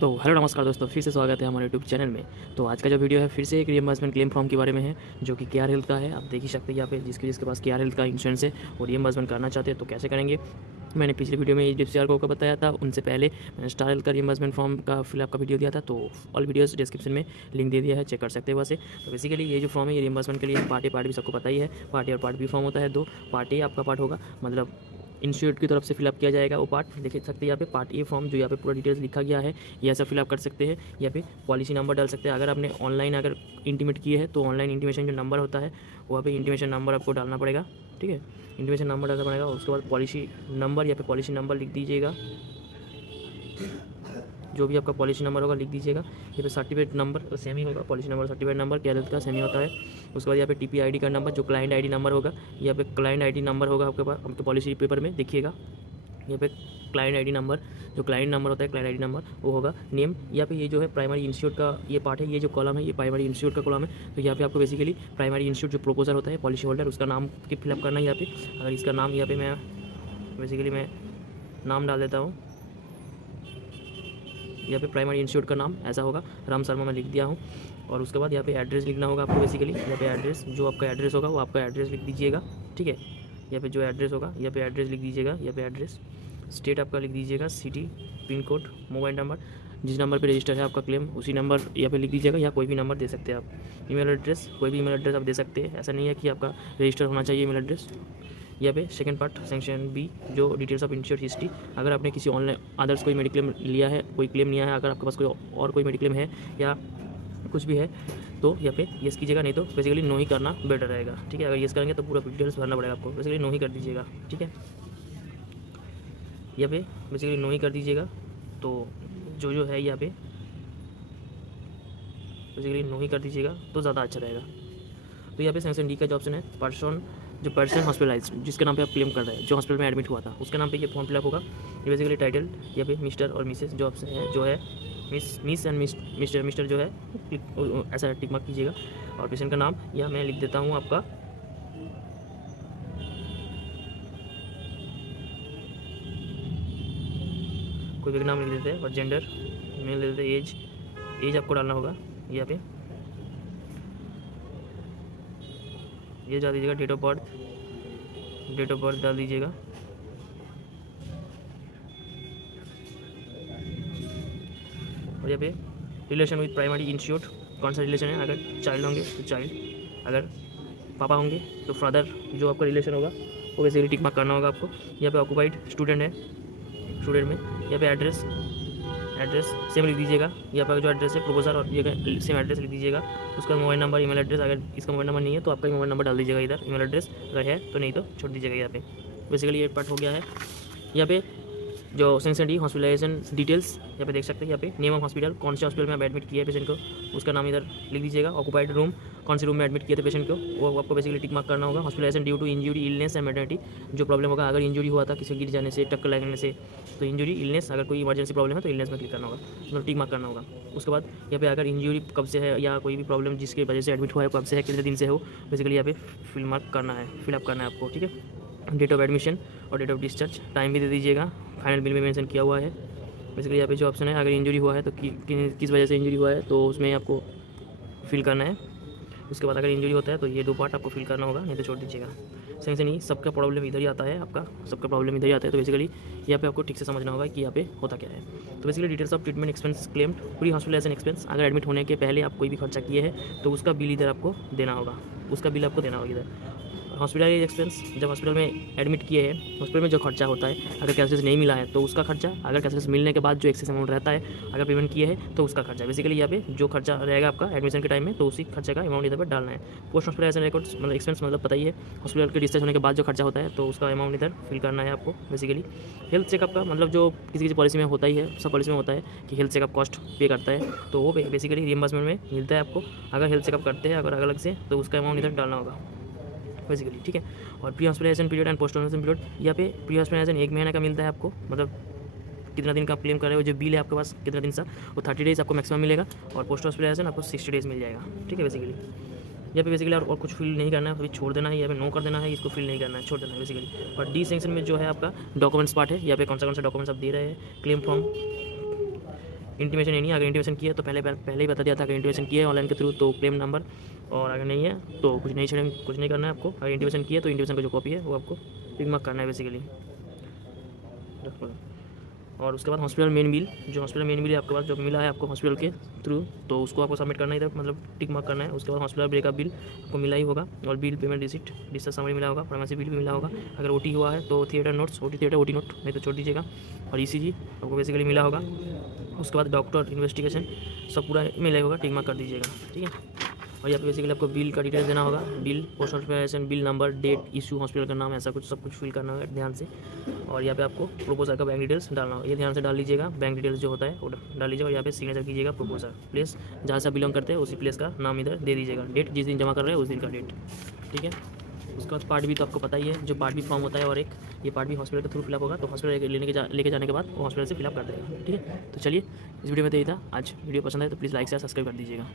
तो हेलो नमस्कार दोस्तों, फिर से स्वागत है हमारे यूट्यूब चैनल में। तो आज का जो वीडियो है फिर से एक रियम्बर्समेंट क्लेम फॉर्म के बारे में है, जो कि केआर हेल्थ का है। आप देख ही सकते हैं यहाँ पे जिसके पास केआर हेल्थ का इंश्योरेंस है और रियम्बर्समेंट करना चाहते हैं तो कैसे करेंगे। मैंने पिछले वीडियो में एचडीएफसी को बताया था, उनसे पहले मैंने स्टार हेल्थ का रियम्बर्समेंट फॉर्म का फिलअप का वीडियो दिया था। तो ऑल वीडियोस डिस्क्रिप्शन में लिंक दे दिया है, चेक कर सकते हैं वैसे। तो बेसिकली ये जो फॉर्म है ये रियम्बर्समेंट के लिए पार्ट भी सबको पता ही है। पार्ट ए और पार्ट बी फॉर्म होता है दो। पार्ट ए आपका पार्ट होगा, मतलब इंस्टीट्यूट की तरफ से फिलअप किया जाएगा वो पार्ट। देख सकते हैं यहाँ पे पार्ट ए फॉर्म जो यहाँ पे पूरा डिटेल्स लिखा गया है, ये ऐसा फिलअप कर सकते हैं। यहाँ पे पॉलिसी नंबर डाल सकते हैं। अगर आपने ऑनलाइन अगर इंटीमेट किए है तो ऑनलाइन इंटीमेशन जो नंबर होता है वहाँ पे इंटीमेशन नंबर आपको डालना पड़ेगा, ठीक है। इंटीमेशन नंबर डालना पड़ेगा। उसके बाद पॉलिसी नंबर, यहाँ पे पॉलिसी नंबर लिख दीजिएगा। जो भी आपका पॉलिसी नंबर होगा लिख दीजिएगा। यहाँ पे सर्टिफिकेट नंबर सेम ही होगा, policy number certificate number KR health का सेम ही होता है। उसके बाद यहाँ पे टीपी आईडी का नंबर, जो क्लाइंट आईडी नंबर होगा, यहाँ पे क्लाइंट आईडी नंबर होगा आपके पास। आपके पॉलिसी पेपर में देखिएगा यहाँ पे क्लाइंट आईडी नंबर, जो क्लाइंट नंबर होता है क्लाइंट आईडी नंबर वो होगा। नेम, यहाँ पे ये जो है प्राइमरी इंस्टीट्यूट का ये पार्ट है, ये जो कॉलम है ये प्राइमरी इंस्टीट्यूट का कॉलम है। तो यहाँ पे आपको बेसिकली प्राइमरी इंस्टीट्यूट जो प्रोपोजर होता है पॉलिसी होल्डर, उसका नाम की फिलअप करना है यहाँ पे। अगर इसका नाम यहाँ पे मैं बेसिकली मैं नाम डाल देता हूँ, यहाँ पे प्राइमरी इंस्टीट्यूट का नाम ऐसा होगा, राम शर्मा मैं लिख दिया हूँ। और उसके बाद यहाँ पे एड्रेस लिखना होगा आपको। बेसिकली यहाँ पे एड्रेस, जो आपका एड्रेस होगा वो आपका एड्रेस लिख दीजिएगा, ठीक है। यहाँ पे जो एड्रेस होगा यहाँ पे एड्रेस लिख दीजिएगा। यहाँ पे एड्रेस, स्टेट आपका लिख दीजिएगा, city, pin code, mobile number, जिस नंबर पे रजिस्टर है आपका क्लेम उसी नंबर यहाँ पे लिख दीजिएगा, या कोई भी नंबर दे सकते हैं आप। ईमेल एड्रेस, कोई भी ईमेल एड्रेस आप दे सकते हैं, ऐसा नहीं है कि आपका रजिस्टर होना चाहिए ईमेल एड्रेस। यहाँ पे सेकंड पार्ट सेक्शन बी, जो डिटेल्स ऑफ इंश्योर्ड हिस्ट्री। अगर आपने किसी ऑनलाइन अदर्स कोई मेडिक्लेम लिया है, कोई क्लेम लिया है, अगर आपके पास कोई और कोई मेडिक्लेम है या कुछ भी है तो यहाँ पे येस कीजिएगा, नहीं तो बेसिकली नो ही करना बेटर रहेगा, ठीक है। अगर येस करेंगे तो पूरा डिटेल्स भरना पड़ेगा आपको, बेसिकली नो ही कर दीजिएगा, ठीक है। यहाँ पे बेसिकली नो ही कर दीजिएगा। तो जो है यहाँ पे बेसिकली नो ही कर दीजिएगा तो ज़्यादा अच्छा रहेगा। तो यहाँ पे सेक्शन डी का जो ऑप्शन है पर्सन हॉस्पिटलाइज, जिसके नाम पे आप क्लेम कर रहे हैं, जो हॉस्पिटल में एडमिट हुआ था उसके नाम पे ये फॉर्म फिलअप होगा। ये बेसिकली टाइटल यहाँ पे मिस्टर और मिसेस जो ऑप्शन है, जो है मिस एंड मिस्टर जो है ऐसा टिक मार्क कीजिएगा। और पेशेंट का नाम या मैं लिख देता हूँ आपका कोई भी नाम लिख देते हैं। और जेंडर मेल लिख देते हैं। एज आपको डालना होगा यहाँ पे, ये डाल दीजिएगा। डेट ऑफ बर्थ डाल दीजिएगा। और यहाँ पे रिलेशन विद प्राइमरी इंस्टीट्यूट, कौन सा रिलेशन है। अगर चाइल्ड होंगे तो चाइल्ड, अगर पापा होंगे तो फादर, जो आपका रिलेशन होगा वो बेसिकली टिक मार्क करना होगा आपको। यहाँ पे ऑक्यूपाइड स्टूडेंट है, स्टूडेंट में यहाँ पे एड्रेस सेम लिख दीजिएगा। यहाँ पर जो एड्रेस है प्रोपोजर और ये सेम एड्रेस लिख दीजिएगा। उसका मोबाइल नंबर, ईमेल एड्रेस, अगर इसका मोबाइल नंबर नहीं है तो आपका मोबाइल नंबर डाल दीजिएगा इधर। ईमेल एड्रेस अगर है तो, नहीं तो छोड़ दीजिएगा यहाँ पे। बेसिकली ये पार्ट हो गया है। यहाँ पे जो सेक्शन डी हॉस्पिटलाइजेशन डिटेल्स, यहाँ पे देख सकते हैं। यहाँ पे नेम ऑफ हॉस्पिटल, कौन से हॉस्पिटल में आप एडमिट किए पेशेंट को, उसका नाम इधर लिख दीजिएगा। ऑक्यूपाइड रूम, कौन से रूम में एडमिट किए थे पेशेंट को, वो आपको बेसिकली टिक मार्क करना होगा। Hospitalization due to injury, illness and maternity, जो प्रॉब्लम होगा, अगर इंजरी हुआ था किसी गिर जाने से, टक्कर लगने से, तो इंजरी, इलनेस, अगर कोई इमरजेंसी प्रॉब्लम है तो इलनेस में क्लिक करना होगा, मतलब टिक मार्क करना होगा। उसके बाद यहाँ पे अगर इंजरी कब से है या कोई भी प्रॉब्लम जिसकी वजह से एडमिट हुआ है कब से है, कितने दिन से हो, बेसिकली यहाँ पे फिलअप करना है आपको, ठीक है। डेट ऑफ एडमिशन और डेट ऑफ डिस्चार्ज, टाइम भी दे दीजिएगा। फाइनल बिल में मेंशन किया हुआ है। बेसिकली यहाँ पे जो ऑप्शन है, अगर इंजरी हुआ है तो किस वजह से इंजरी हुआ है तो उसमें आपको फिल करना है। उसके बाद अगर इंजरी होता है तो ये दो पार्ट आपको फिल करना होगा, नहीं तो छोड़ दीजिएगा। सेंस नहीं, सबका प्रॉब्लम इधर ही आता है, सबका प्रॉब्लम इधर ही आता है। तो बेसिकली यहाँ पे आपको ठीक से समझना होगा कि यहाँ पे होता क्या है। तो basically details of treatment expense claimed, pre hospitalization expense, अगर एडमिट होने के पहले आप कोई भी खर्चा किए हैं तो उसका बिल इधर आपको देना होगा, इधर। हॉस्पिटलाइज एक्सपेंस, जब हॉस्पिटल में एडमिट किए हैं, हॉस्पिटल में जो खर्चा होता है, अगर कैशलेस नहीं मिला है तो उसका खर्चा, अगर कैशलेस मिलने के बाद जो एक्सेस अमाउंट रहता है, अगर पेमेंट किए हैं तो उसका खर्चा। बेसिकली यहाँ पे जो खर्चा रहेगा आपका एडमिशन के टाइम में, तो उसी खर्चे का अमाउंट इधर पर डालना है। पोस्ट हॉस्पिटलाइजेशन रिकॉर्ड्स, मतलब एक्सपेंस, मतलब पता ही है, हॉस्पिटल के डिस्चार्ज होने के बाद जो खर्चा होता है तो उसका अमाउंट इधर फिल करना है आपको। बेसिकली हेल्थ चेकअप का, मतलब जो किसी पॉलिसी में होता ही है, सब पॉलिसी में होता है कि हेल्थ चेकअप कॉस्ट पे करता है, तो वो बेसिकली रियम्बर्समेंट में मिलता है आपको। अगर हेल्थ चेकअप करते हैं अगर अलग से, तो उसका अमाउंट इधर डालना होगा बेसिकली, ठीक है। और pre hospitalization period and post hospitalization period, यहाँ पे प्री हॉस्पिटलाइजेशन 1 महीने का मिलता है आपको, मतलब कितना दिन का आप क्लेम कर रहे हो, जो बिल है आपके पास कितना दिन सा, वो 30 डेज़ आपको मैक्सिमम मिलेगा। और पोस्ट हॉस्पिटलाइजेशन आपको 60 डेज़ मिल जाएगा, ठीक है। बेसिकली यहाँ पे बेसिकली और कुछ फिल नहीं करना है, अभी छोड़ देना है, यहाँ पे नो कर देना है, इसको फिल नहीं करना है, छोड़ देना है बेसिकली। और डी सेक्शन में जो है आपका डॉक्यूमेंट्स पार्ट है, यहाँ पे कौन सा डॉक्यूमेंट्स आप दे रहे हैं। क्लेम फॉर्म, इंटीमेशन नहीं है, अगर इंटीमेशन किया तो पहले ही बता दिया था, अगर इंटीमेशन किया है ऑनलाइन के थ्रू तो क्लेम नंबर, और अगर नहीं है तो कुछ नहीं करना है आपको। अगर इंटीमेशन किया तो इंटीमेशन का जो कॉपी है वो आपको टिक मार्क करना है बेसिकली। और उसके बाद हॉस्पिटल मेन बिल, जो हॉस्पिटल मेन बिल है आपके पास जो मिला है आपको हॉस्पिटल के थ्रू, तो उसको आपको सबमिट करना है इधर, मतलब टिक मार्क करना है। उसके बाद हॉस्पिटल ब्रेकअप बिल आपको मिला ही होगा, और bill payment receipt, discharge summary मिला होगा, फार्मेसी बिल भी मिला होगा। अगर ओटी हुआ है तो theatre notes, OT theatre OT note नहीं तो छोड़ दीजिएगा, और ईसीजी आपको बेसिकली मिला होगा। उसके बाद डॉक्टर इन्वेस्टिगेशन सब पूरा मिला होगा, टिक मार्क कर दीजिएगा, ठीक है। और यहाँ पे बेसिकली आपको बिल का डिटेल्स देना होगा, bill, post notification, bill number, date, issue, hospital का नाम, ऐसा कुछ सब कुछ फिल करना होगा ध्यान से। और यहाँ पे आपको प्रोपोजर का बैंक डिटेल्स डालना होगा, ये ध्यान से डाल लीजिएगा, बैंक डिटेल्स जो होता है वो डाल लीजिएगा। और यहाँ पे सिग्नेचर कीजिएगा, प्रोपोजर प्लेस जहाँ से बिलोंग करते हैं उसी प्लेस का नाम इधर दे दीजिएगा, डेट जिस दिन जमा कर रहे हैं उस दिन का डेट, ठीक है। उसके बाद पार्ट भी तो आपको पता ही है, जो पार्ट भी फॉर्म होता है, और एक ये पार्ट भी हॉस्पिटल के थ्रू फिलअप होगा, तो हॉस्पिटल लेके जाने के बाद वो हॉस्पिटल से फिलअप कर देगा, ठीक है। तो चलिए इस वीडियो में तो यही था आज। वीडियो पसंद है तो प्लीज़ लाइक से सब्सक्राइब कर दीजिएगा।